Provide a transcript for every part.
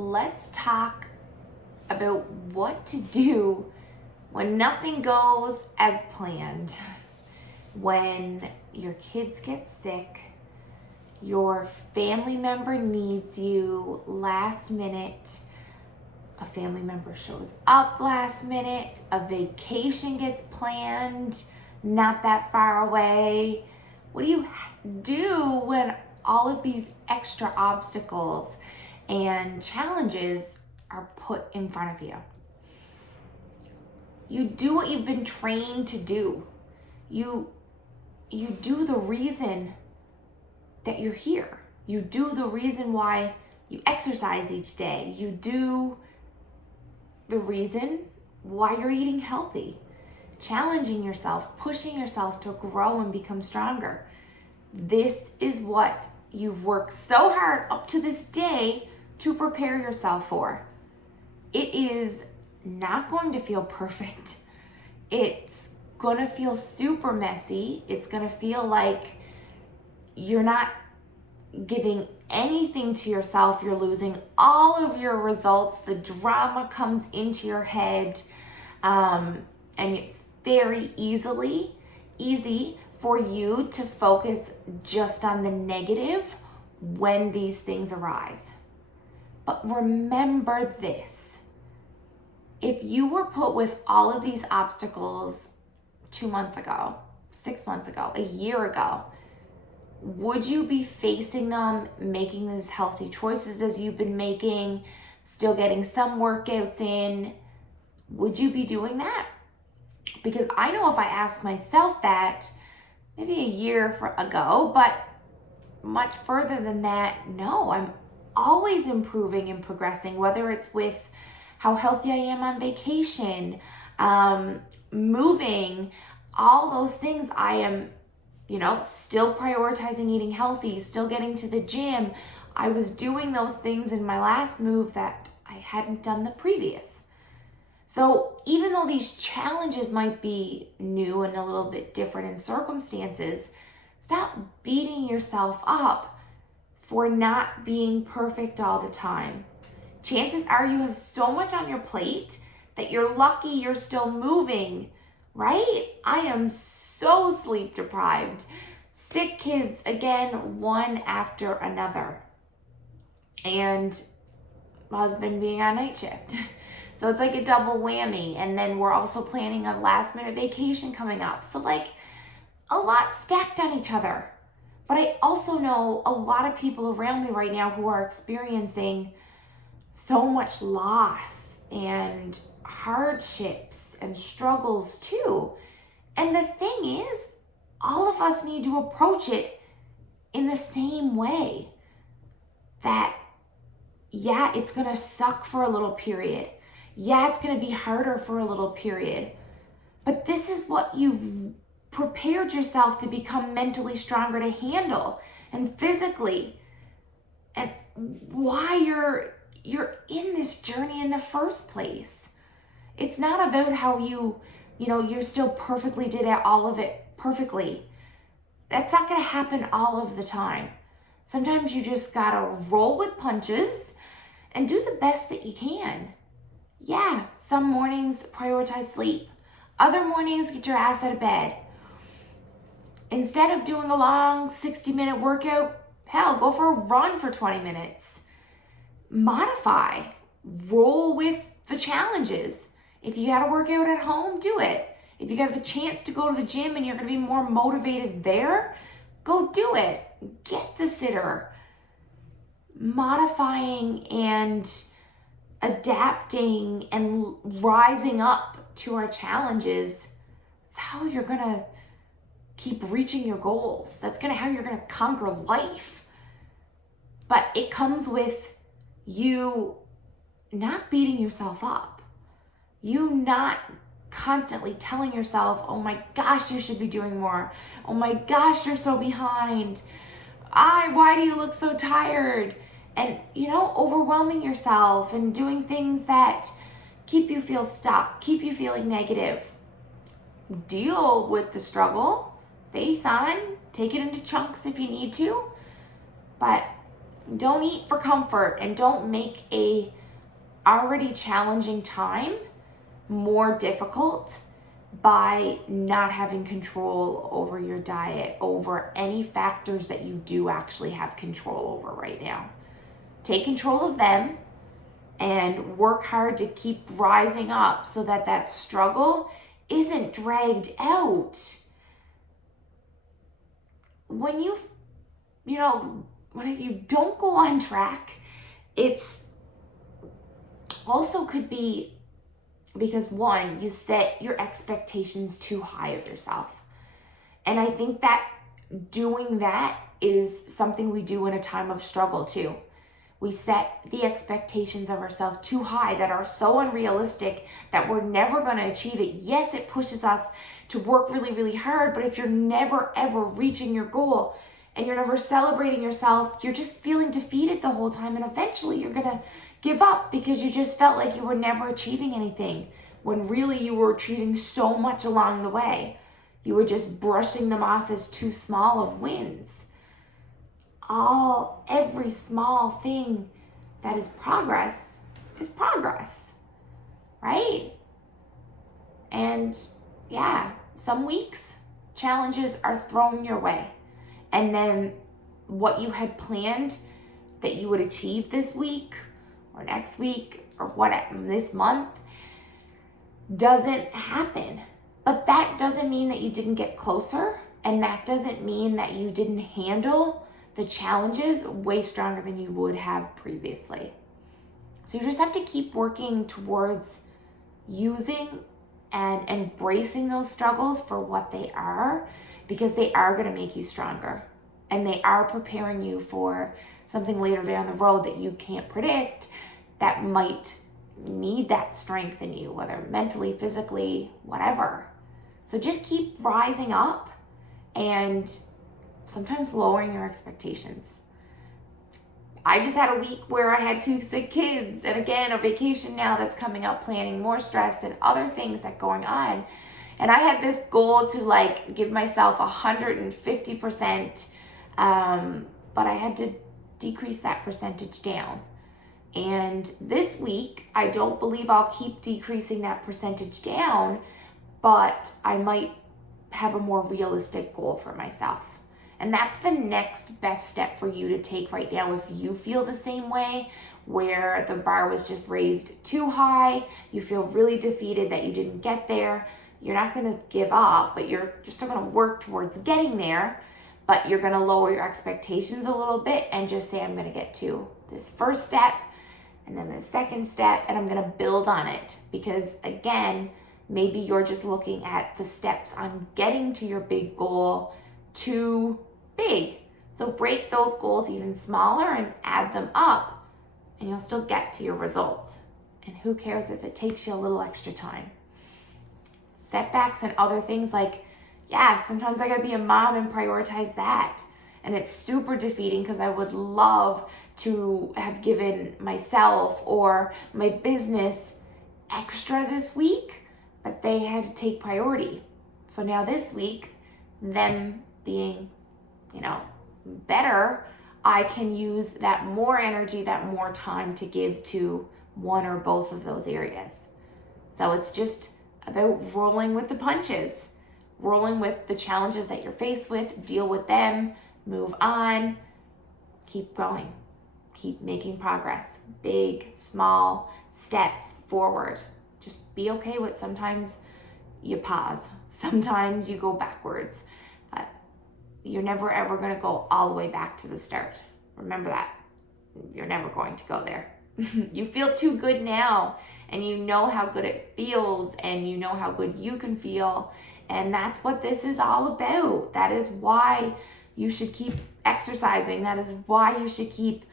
let's talk about what to do when nothing goes as planned. When your kids get sick, your family member needs you last minute, a family member shows up last minute, a vacation gets planned not that far away. What do you do when all of these extra obstacles and challenges are put in front of you? You do what you've been trained to do. You do the reason that you're here. You do the reason why you exercise each day. You do the reason why you're eating healthy, challenging yourself, pushing yourself to grow and become stronger. This is what you've worked so hard up to this day to prepare yourself for. It is not going to feel perfect. It's going to feel super messy. It's going to feel like you're not giving anything to yourself. You're losing all of your results. The drama comes into your head. And it's very easy for you to focus just on the negative when these things arise. But remember this. If you were put with all of these obstacles 2 months ago, 6 months ago, a year ago, would you be facing them, making these healthy choices as you've been making, still getting some workouts in? Would you be doing that? Because I know if I asked myself that maybe a year ago, but much further than that, no, I'm always improving and progressing, whether it's with how healthy I am on vacation, moving, all those things. I am, still prioritizing eating healthy, still getting to the gym. I was doing those things in my last move that I hadn't done the previous. So even though these challenges might be new and a little bit different in circumstances, stop beating yourself up for not being perfect all the time. Chances are you have so much on your plate that you're lucky you're still moving, right? I am so sleep deprived. Sick kids, again, one after another. And my husband being on night shift. So it's like a double whammy. And then we're also planning a last minute vacation coming up. So a lot stacked on each other. But I also know a lot of people around me right now who are experiencing so much loss and hardships and struggles too. And the thing is, all of us need to approach it in the same way. That, yeah, it's going to suck for a little period. Yeah, it's going to be harder for a little period. But this is what you've prepared yourself to become mentally stronger to handle, and physically, and why you're in this journey in the first place. It's not about how you're still perfectly did all of it perfectly. That's not going to happen all of the time. Sometimes you just got to roll with punches and do the best that you can. Yeah, some mornings prioritize sleep. Other mornings, get your ass out of bed. Instead of doing a long 60-minute workout, hell, go for a run for 20 minutes. Modify. Roll with the challenges. If you got to work out at home, do it. If you got the chance to go to the gym and you're going to be more motivated there, go do it. Get the sitter. Modifying and adapting and rising up to our challenges, that's how you're going to keep reaching your goals. That's how you're going to conquer life. But it comes with you not beating yourself up. You not constantly telling yourself, oh my gosh, you should be doing more. Oh my gosh, you're so behind. Why do you look so tired? And, overwhelming yourself and doing things that keep you feel stuck, keep you feeling negative. Deal with the struggle, face on, take it into chunks if you need to, but Don't eat for comfort, and don't make a already challenging time more difficult by not having control over your diet, over any factors that you do actually have control over right now. Take control of them and work hard to keep rising up so that that struggle isn't dragged out. When when you don't go on track, it's also could be because one, you set your expectations too high of yourself. And I think that doing that is something we do in a time of struggle too. We set the expectations of ourselves too high that are so unrealistic that we're never going to achieve it. Yes, it pushes us to work really, really hard, but if you're never, ever reaching your goal and you're never celebrating yourself, you're just feeling defeated the whole time, and eventually you're going to give up because you just felt like you were never achieving anything when really you were achieving so much along the way. You were just brushing them off as too small of wins. Every small thing that is progress, right? And yeah, some weeks challenges are thrown your way, and then what you had planned that you would achieve this week or next week or this month doesn't happen. But that doesn't mean that you didn't get closer, and that doesn't mean that you didn't handle the challenges way stronger than you would have previously. So you just have to keep working towards using and embracing those struggles for what they are, because they are going to make you stronger, and they are preparing you for something later down the road that you can't predict that might need that strength in you, whether mentally, physically, whatever. So just keep rising up and sometimes lowering your expectations. I just had a week where I had 2 sick kids, and again, a vacation now that's coming up, planning more stress and other things that going on. And I had this goal to give myself 150%, but I had to decrease that percentage down. And this week, I don't believe I'll keep decreasing that percentage down, but I might have a more realistic goal for myself. And that's the next best step for you to take right now. If you feel the same way, where the bar was just raised too high, you feel really defeated that you didn't get there, you're not going to give up, but you're still going to work towards getting there, but you're going to lower your expectations a little bit and just say, I'm going to get to this first step and then the second step, and I'm going to build on it. Because again, maybe you're just looking at the steps on getting to your big goal too big. So break those goals even smaller and add them up, and you'll still get to your result. And who cares if it takes you a little extra time? Setbacks and other things sometimes I gotta be a mom and prioritize that. And it's super defeating because I would love to have given myself or my business extra this week, but they had to take priority. So now this week, them being, better, I can use that more energy, that more time to give to one or both of those areas. So it's just about rolling with the punches, rolling with the challenges that you're faced with, deal with them, move on, keep going, keep making progress, big, small steps forward. Just be okay with sometimes you pause, sometimes you go backwards, but you're never ever going to go all the way back to the start. Remember that. You're never going to go there. You feel too good now, and you know how good it feels, and you know how good you can feel, and that's what this is all about. That is why you should keep exercising. That is why you should keep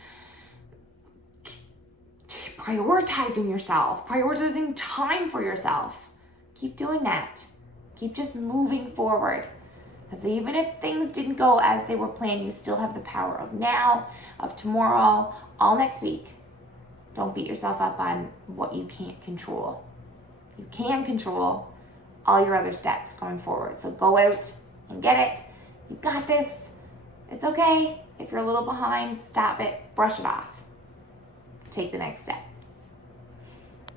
prioritizing yourself, prioritizing time for yourself. Keep doing that. Keep just moving forward. Because even if things didn't go as they were planned, you still have the power of now, of tomorrow, all next week. Don't beat yourself up on what you can't control. You can control all your other steps going forward. So go out and get it. You got this. It's okay. If you're a little behind, stop it, brush it off. Take the next step.